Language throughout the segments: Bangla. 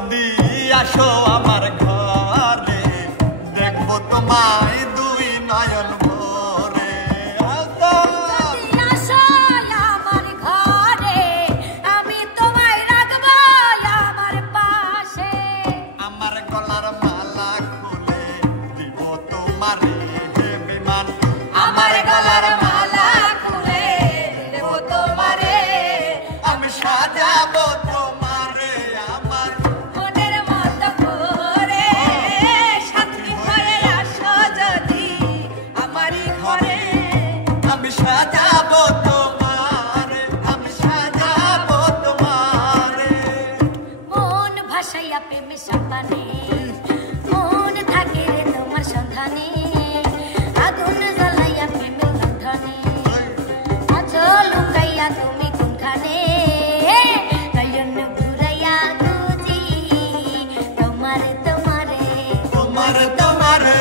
যদি আসো আমার ঘরে দেখবো তোমায় দুই নয়ন ভরে। আসো আমার ঘরে আমি তোমায় রাখবো আমার পাশে। আমার গলার মালা খুলে দিব তোমারে বিমান। আমার গলার মালা খুলে দেব তোমারে আমি সাজাবো তোমারে আমার মনের মতো করে। সাথী হয়ে আসো যদি আমারই ঘরে। আমি সাজাবো তোমারে, আমি সাজাবো তোমারে। মন ভাসাইয়া প্রেমে সন্ধানে মন থাকে রে তোমার সন্ধানে। আগুন জ্বালাইয়া প্রেমে লণ্ঠনে আছো লুকাইয়া তুমি কোনখানে। নয়ন ঘুরাইয়া খুঁজি তোমারে তোমারে তোমারে তোমারে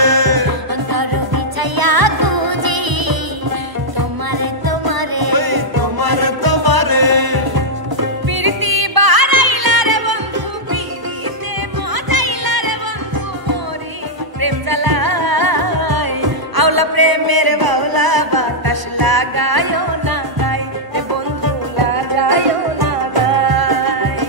অন্তর বিছাইয়া খুঁজি তোমারে তোমারে। তোমারে তোমারে প্রীতি বাড়াইলা রে বন্ধু প্রীতিতে মজাইলা রে বন্ধু মোরি প্রেম জ্বালাই আওলা প্রেমের বাউলা বাতাস লাগায়ো না গায় রে বন্ধু লাগায়ো না গায়।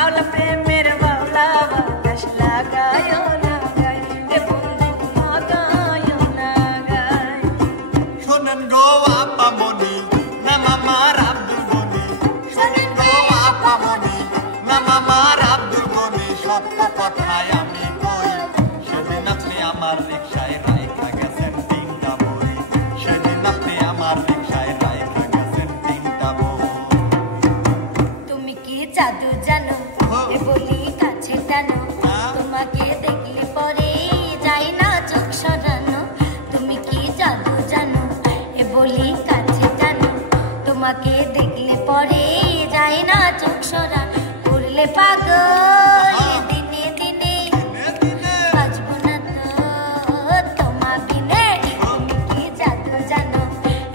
আওলা প্রেমের বাউলা বাতাস লাগায়ো না গায় রে বন্ধু লাগায়ো না গায়। শোনেন গো আপামনি নাম আমার আব্দুল গনি। শোনেন গো আপামনি নাম আমার আব্দুল গনি। সত্য কথায় আমি কই সেদিন আপনি আমার রিকশায় রাইখা গেছেন তিনটা বই। সেদিন আপনি আমার রিকশায় রাইখা গেছেন তিনটা বই। তুমি কি জাদু জানো এ বলি কাছে টানো তোমাকে দেখলে পরে যাই না চোখ সরানো। তুমি কি জাদু জানো এ বলি কাছে টানো তোমাকে দেখলে পরে যাই না চোখ সরানো। করলে পাগল দিনে দিনে বাঁচবো না তো তোমার বিনে। তুমি কি জাদু জানো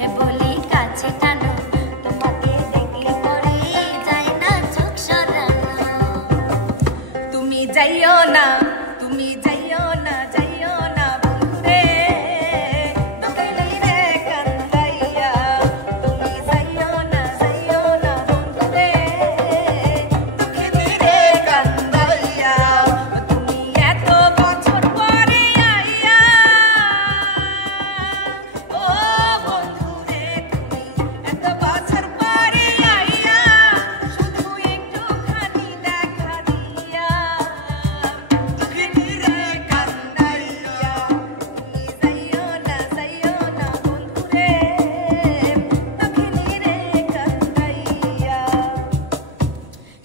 এ বলি কাছে টানো তোমাকে দেখলে পরে যাই না চোখ সরানো। তুমি যাইও না তুমি যাইও না যাইও না বন্ধুরে নকলে রে কান্দাইয়া। তুমি যাইও না বন্ধুরে নকলে রে কান্দাইয়া। তুমি এত বছর পরে আইয়া ও বন্ধুরে তুমি এত বছর পরে আইয়া শুধু একটুখানি দেখা দিয়া।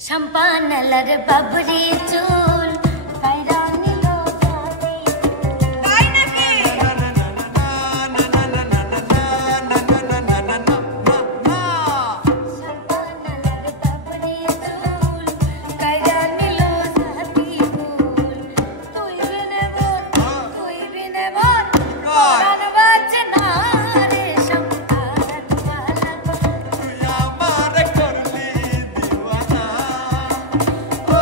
শাম্পানালার বাবরি চুল কাইরা নিল গাতে। তাই নাকি? শাম্পানালার বাবরি চুল কাইরা নিল গাতে ফুল। তুই বিনে মন প্রাণ বাঁচে না রে শাম্পানার বালা। তুই আমার করলি দিওয়ানা। ও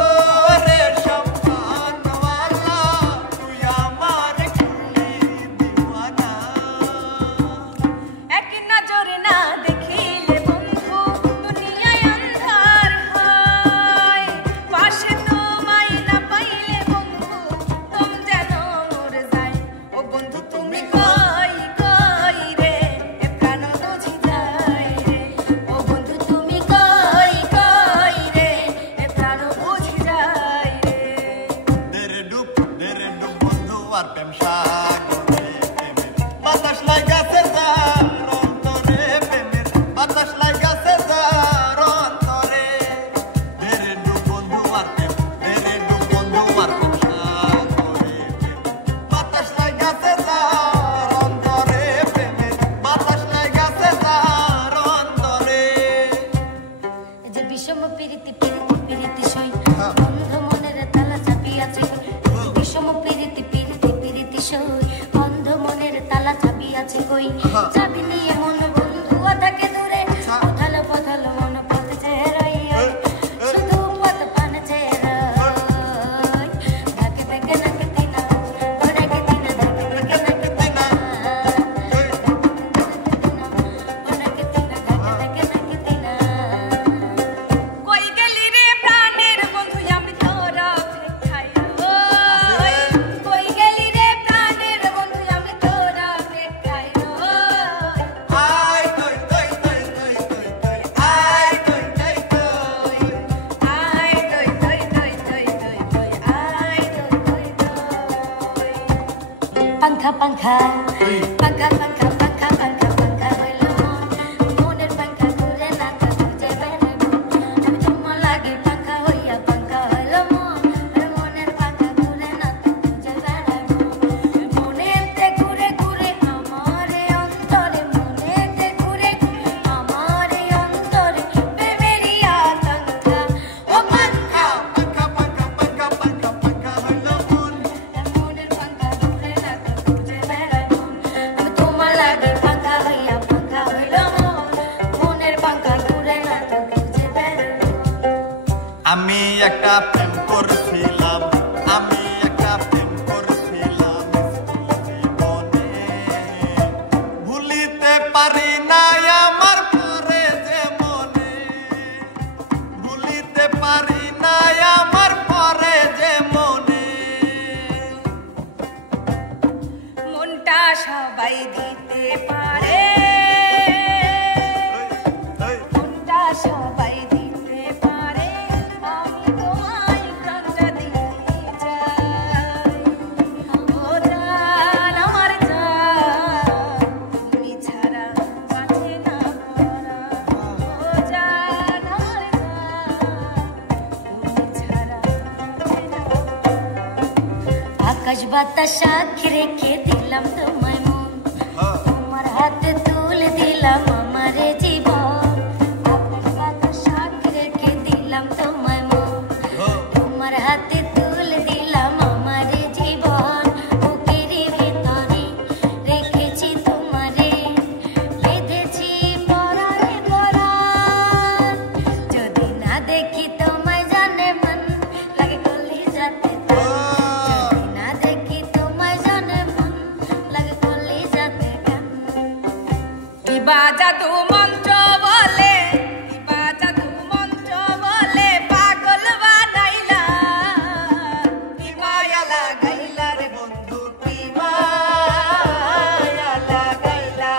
রে শাম্পানওয়ালা তুই আমার করলি দিওয়ানা। এক নজরে না দেখিলে বন্ধু দুনিয়ায় অন্ধার হয়। পাশে তোমায় না পাইলে বন্ধু তোম যেন মরে যায়। ও বন্ধু তুমি কই কই রে এ প্রাণ বুঝি যায় রে। ও বন্ধু তুমি কই কই রে এ প্রাণ বুঝি যায় রে। দেরে ডুব বন্ধু আর প্রেম সাগরে প্রেমের বাতাস লাগাছে যার অন্তরে। প্রেমের বাতাস লাগাছে যার অন্তরে। দেরে ডুব বন্ধু আর প্রেম সাগরে বাতাস লাগাছে যার অন্তরে। প্রেমের বাতাস লাগাছে যার অন্তরে। এই যে বিষম প্রীতি প্রীতি সই বন্ধ মনের তালা চাপিয়াছে। বিষম প্রীতি প্রীতি সই বন্ধ মনের তালা চাপিয়াছে কই। চাবি নিয়ে মন বন্ধু থাকে দূরে পথালো মন পথ চেরাইয়া শুধু পথ পান চেরা। পাঙ্খা পাঙ্খা পাঙ্খা পাঙ্খা পাঙ্খা পাঙ্খা পাঙ্খা হইল মনের পাঙ্খা ঘুরে না তো খুঁজে বেড়াবো আমি তোমার লাগে পাঙ্খা হইয়া পাঙ্খা হইল মনের পাঙ্খা ঘুরে না তো খুঁজে বেড়াবো মনেতে ঘুরে ঘুরে আমার অন্তরে মনেতে ঘুরে ঘুরে আমার অন্তরে প্রেমেরই আকাঙ্ক্ষা ও পাঙ্খা পাঙ্খা পাঙ্খা পাঙ্খা পাঙ্খা পাঙ্খা হইল মনের পাঙ্খা ঘুরে না তো খুঁজে বেড়াবো আমি তোমার লাগে পাঙ্খা হইয়া পাঙ্খা হইল মনের পাঙ্খা ঘুরে না তো খুঁজে বেড়াবো আমি একটা প্রেম করছিলাম আমি একটা প্রেম করছিলাম জীবনে ভুলিতে পারি না আমার পরে যে মনে ভুলিতে পারি না আমার পরে যে মনে মনটা সবাই দিতে পারে মনটা সবাই দিতে পারে আমি তোমায় প্রাণটা দিতে চাই ও জান আমার জান তুমি ছাড়া বাঁচে না মরা ও জান আমার জান তুমি ছাড়া বাঁচে না আকাশ বাতাস সাক্ষী রেখে দিলাম তোমায় মন তোমার হাতে তুলে দিলাম আমারে জীবন আকাশ বাতাস সাক্ষী রেখে দিলাম তোমায় মন তোমার হাতে তুলে দিলাম আমারে জীবন বুকের ভেতরে রেখেছি তোমারে বেঁধেছি পরাণে পরাণ যদি না দেখি তোমায় জানে মন লাগে কলিজাতে যদি না দেখি তোমায় জানে মন লাগে কলিজাতে গান কিবা জাদু মন্ত্র বলে কিবা জাদু মন্ত্র বলে পাগল বানাইলা কি মায়া লাগাইলা রে বন্ধু কি মায়া লাগাইলা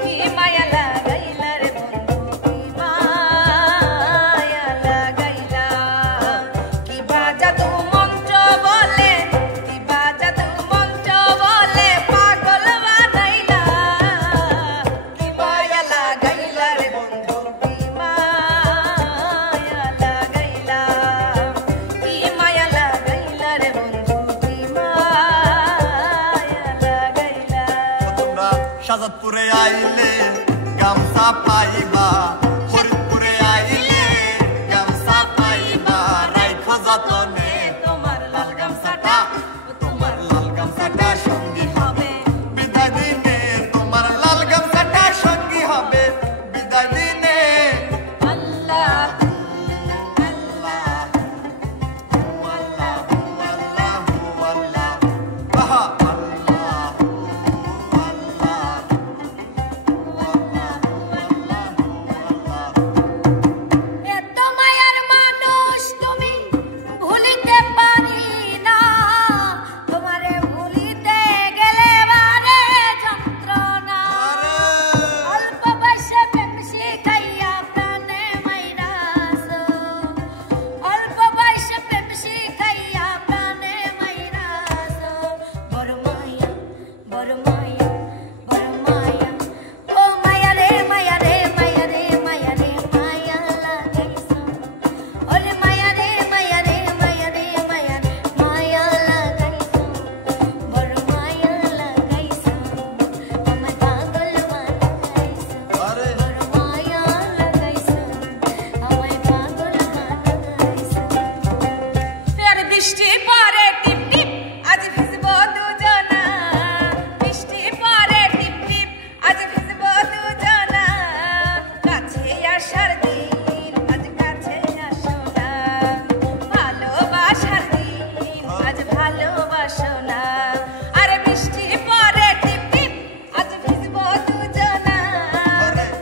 কি মায়া লাগাইলা রে বন্ধু কি মায়া লাগাইলা কিবা জাদু মন্ত্র বলে কিবা জাদু মন্ত্র বলে পাগল বানাইলা কি মায়া লাগাইলা রে বন্ধু কি মায়া লাগাইলা কি মায়া লাগাইলা রে বন্ধু কি মায়া লাগাইলা তোমরা শাহজাদপুরে আইলে গামছা পাইবা ফরিদপুরে আইলে গামছা পাইবা রাইখো যতনে তোমার লাল গামছাটা তোমার লাল গামছাটা সঙ্গী হবে বিদায় দিনে তোমার লাল গামছাটা সঙ্গী হবে বিদায় দিনে আল্লাহ আল্লাহ আল্লাহ আল্লাহ আহা আল্লাহ এত মায়ার মানুষ তুমি ভুলিতে পারি না তোমারে ভুলিতে গেলে বারে যন্ত্রণা অল্প বয়সে প্রেম শিখাইয়া প্রাণে মাইরাছো অল্প বয়সে প্রেম শিখাইয়া প্রাণে মাইরাছো বড় মায়া বড় মায়া বড় মায়া ও মায়া রে মায়া রে মায়া রে মায়া রে মায়া লাগাইছো ওরে মায়া রে মায়া রে মায়া রে মায়া রে মায়া লাগাইছো বড় মায়া লাগাইছো আমায় পাগল বানাইছো আরে বড় মায়া লাগাইছো আমায় পাগল বানাইছো আর বৃষ্টি পরে টিপ টিপ আজ ভিজবো দুজনা বৃষ্টি পরে টিপ টিপ আজ ভিজবো দুজনা কাছে আসার দিন আজ কাছে আসো না ভালোবাসার দিন আজ ভালোবাসো না আরে বৃষ্টি পরে টিপ টিপ আজ ভিজবো দুজনা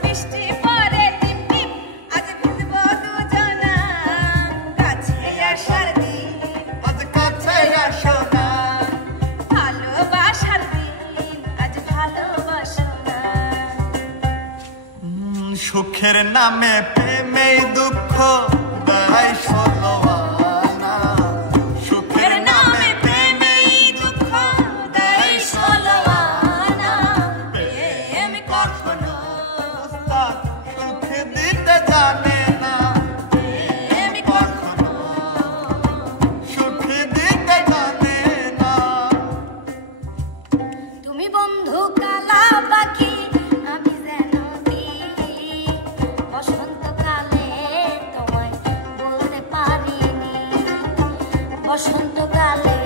বৃষ্টি পরে টিপ টিপ আজ ভিজবো দুজনা কাছে আসার দিন আজ কাছে আসো না ভালোবাসার দিন আজ ভালোবাসো না সুখের নামে প্রেমে দুঃখ দেয় ষোলো আনা সুখের নামে প্রেমে দুঃখ দেয় বসন্তকালে